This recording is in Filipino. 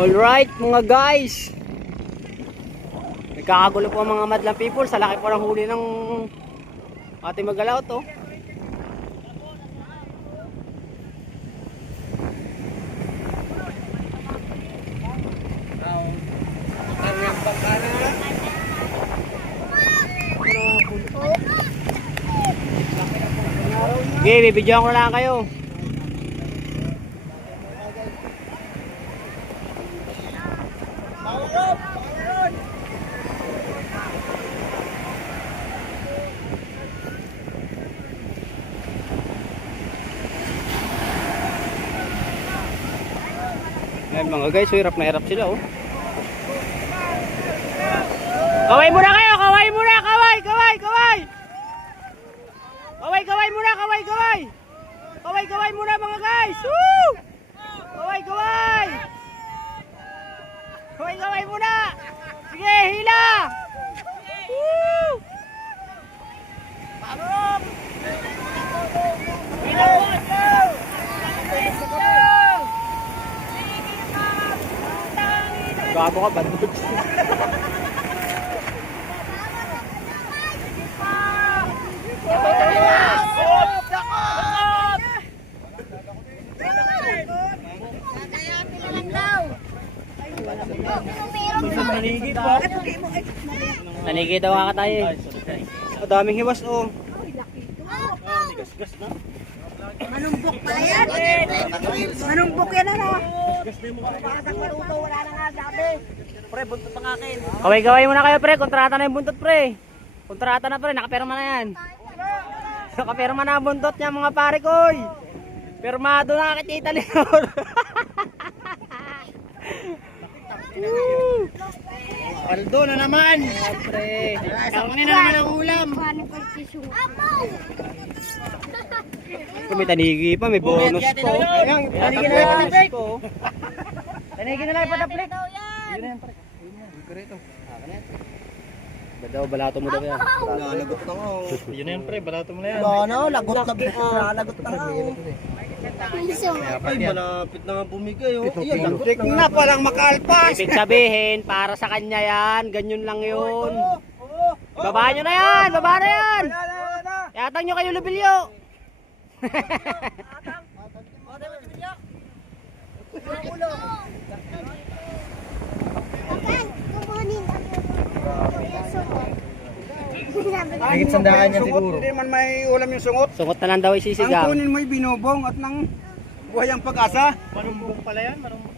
Alright mga guys, nagkakagulo po ang mga madlang people sa laki po ng huli ng ating magalaw to. Okay, bibidyoan ko lang kayo. Ayan mga guys, hirap na hirap sila oh. Kaway muna kayo, kaway muna, kaway, kaway, kaway. Kaway, kaway muna, kaway, kaway. Kaway, kaway muna mga guys. Woo! Kaway, kaway. Kaway, kaway muna. Sige, hila. Woo! Pagod. Hila po. Gago ka, bandod. Nanigid daw ka tayo eh. Daming hiwas oh. Gas-gas na. Manumbok pala yan. Manumbok yan ano. Pasang maluto, wala na nga sabi. Pre, buntot pang akin. Kaway-kaway muna kayo pre, kontrata na yung buntot pre. Kontrata na pre, nakapirma na yan. Nakapirma na ang buntot niya mga pare ko. Pirmado na kitita nito. Aldo na naman. Pre. Kami na naman ang ulam. Kung may tanigi pa, may bonus ko. Tanigi na lang pataplik. Tanigi na lang pataplik. Badaw, balato mo daw yan. Lagot na nga. Yun na yun pre, balato mo na yan. Ano, lagot na lagot na nga. Ay, malapit na nga bumigay oh. Tik na palang makaalpas. Ibig sabihin, para sa kanya yan, ganyan lang yun. Babaan nyo na yan, babaan na yan. Yatang nyo kayo lubilyo. Higit sandaan yan siguro. Hindi man may ulam yung sungot. Sungot na lang daw Ang isisigaw. kunin mo ay binubong at nang buhay ang pag-asa. Manumbong pala yan, manumbong.